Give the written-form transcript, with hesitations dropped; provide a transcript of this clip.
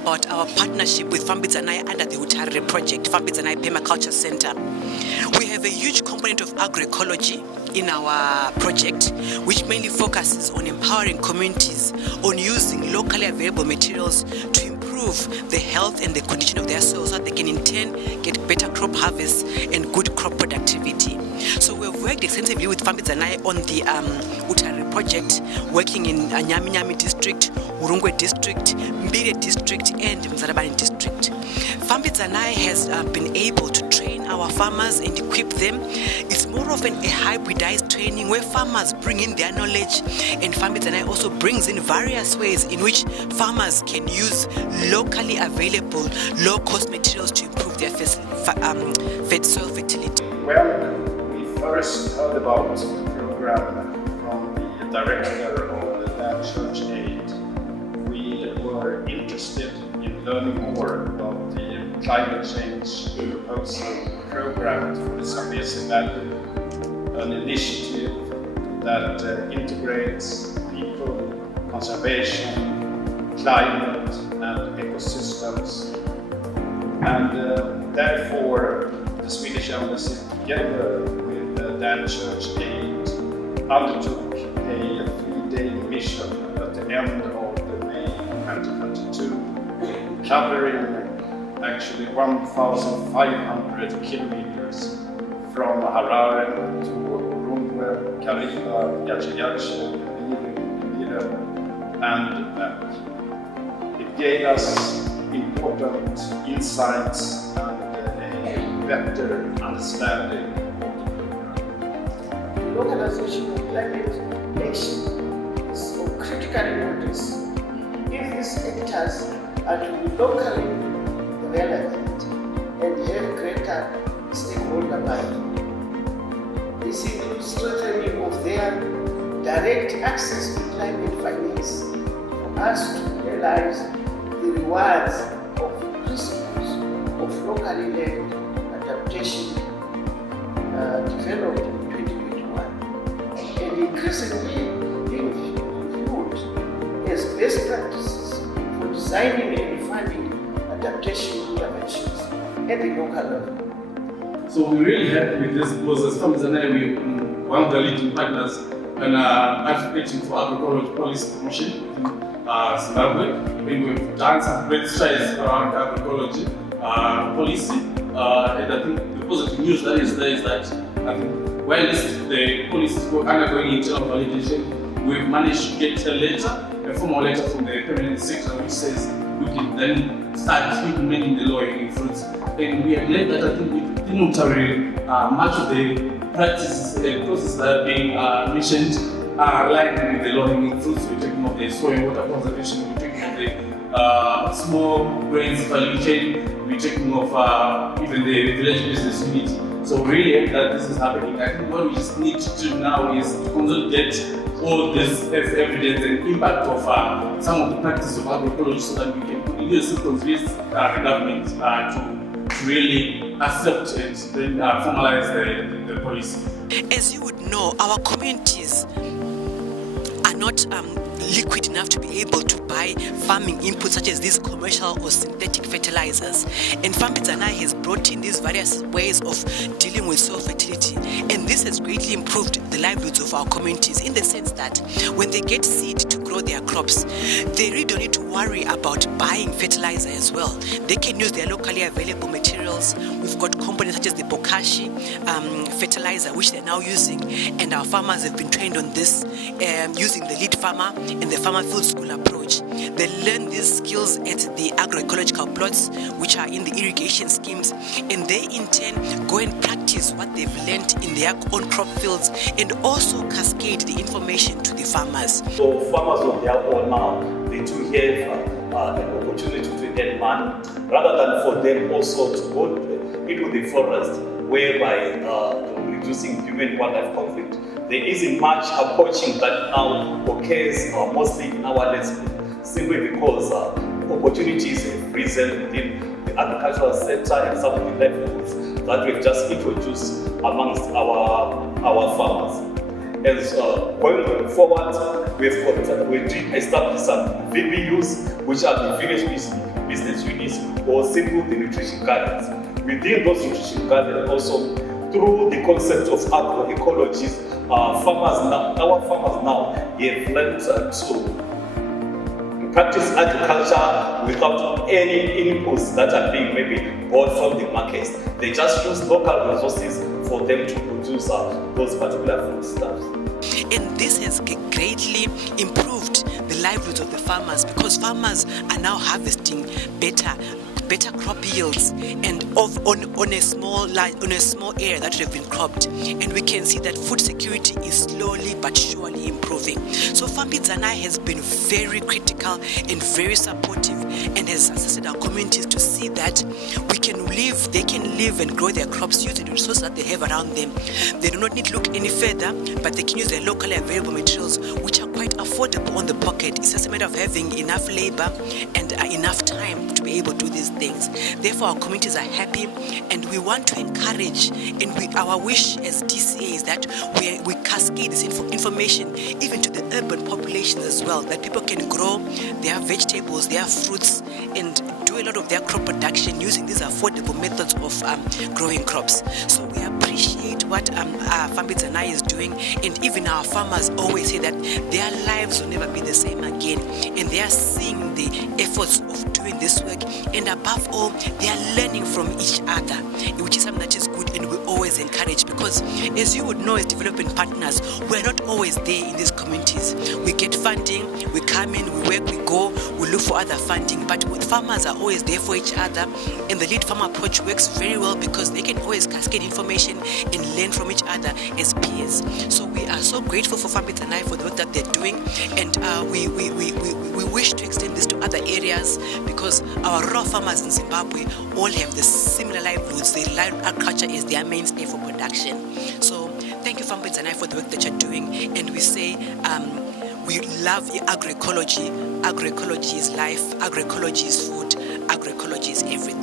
about our partnership with Fambidzanayi under the Utariri project, Fambidzanayi Permaculture Center. We have a huge component of agroecology in our project, which mainly focuses on empowering communities on using locally available materials to improve the health and the condition of their soil so that they can in turn get better crop harvests and good crop productivity. So we've worked extensively with Fambidzanayi on the Utariri project, working in Nyami district, Urungwe district, Mbire district and Mzarabani district. Fambidzanayi has been able to train our farmers and equip them. It's more often a hybridized training where farmers bring in their knowledge, and Fambidzanayi also brings in various ways in which farmers can use locally available low-cost materials to improve their soil fertility. When we first heard about the program from the director of the Land Church Aid, we were interested in learning more about the climate change proposal program for the Zambezi Valley, an initiative that integrates people, conservation, climate and ecosystems. And therefore the Swedish Embassy, together with the Land Church Aid, undertook a 3-day mission at the end of May 2022, covering actually 1,500 kilometers from Harare to Urungwe, Kariba, Gachigachi, Mbire, and back. It gave us important insights and a better understanding of the program. The localization of climate action is of critical importance. If these actors are to be locally relevant and have greater stakeholder buy-in, this includes strengthening of their direct access to climate finance for us to realize the rewards of principles of locally led adaptation developed in 2021 and increasingly being viewed as best practices for designing and funding adaptation interventions at the local level. So we're really happy with this because as Fambidzanayi, we're one of the leading partners and advocating for agroecology policy promotion in Zimbabwe. We've done some great strides around agroecology policy, and I think the positive news that is there is that I think while the policy is undergoing internal validation, we've managed to get a letter, a formal letter from the permanent secretary, which says we can then start implementing the low-hanging fruits. And we are glad that I think within Utariri, much of the practices and processes that are being mentioned are aligned with the low-hanging fruits. We're talking of the soil and water conservation, we're talking of the small grains value chain, we're talking of even the village business unit. So really that this is happening. I think what we just need to do now is to consolidate all this as evidence and impact of some of the practices of agroecology so that we can convince the government to really accept and then formalize the policy. As you would know, our communities are not liquid enough to be able to buy farming inputs such as these commercial or synthetic fertilizers. And Fambidzanayi has brought in these various ways of dealing with soil fertility. And this has greatly improved the livelihoods of our communities in the sense that when they get seed to grow their crops, they really don't need to worry about buying fertilizer as well. They can use their locally available materials. We've got companies such as the Bokashi fertilizer, which they're now using. And our farmers have been trained on this using the lead farmer and the farmer field school approach. They learn these skills at the agroecological plots, which are in the irrigation schemes, and they in turn go and practice what they've learned in their own crop fields and also cascade the information to the farmers. So farmers on their own now, they do have an opportunity to earn money, rather than for them also to go into the forest, whereby reducing human-wildlife conflict. There isn't much poaching that now occurs mostly in our landscape, simply because opportunities have risen within the agricultural sector and some of the livelihoods that we've just introduced amongst our farmers. As going forward, we did establish some VBUs, which are the village business units or simple the nutrition gardens. Within those nutrition gardens also, through the concept of agroecology, our farmers now have learned to practice agriculture without any inputs that are being maybe bought from the markets. They just use local resources for them to produce those particular foodstuffs. And this has greatly improved the livelihoods of the farmers, because farmers are now harvesting better crop yields and on a small area that have been cropped, and we can see that food security is slowly but surely improving. So Fambidzana has been very critical and very supportive, and has assisted our communities to see that they can live and grow their crops using the resources that they have around them. They do not need to look any further, but they can use their locally available materials, which are quite affordable on the pocket. It's just a matter of having enough labor and enough time to be able to do these things. Therefore, our communities are happy, and we want to encourage, and our wish as DCA is that we cascade this information even to the urban populations as well, that people can grow their vegetables, their fruits, and do a lot of their crop production using these affordable methods of growing crops. So we appreciate what Fambidzana is doing, and even our farmers always say that their lives will never be the same again, and they are seeing the efforts of doing this work, and above all, they are learning from each other, which is something that is good, and we always encourage, because as you would know, as development partners, we're not always there in these communities. We get funding, we come in, we work, we go, we look for other funding, but farmers are always there for each other, and the lead farmer approach works very well because they can always cascade information and learn from each other as peers. So we are so grateful for Fambidzana for the work that they're doing, and we wish to extend this to other areas, because our rural farmers in Zimbabwe all have the similar livelihoods. They rely on agriculture as their mainstay for production. So thank you, Fambidzana, for the work that you're doing, and we say we love agroecology. Agroecology is life, agroecology is food, agroecology is everything.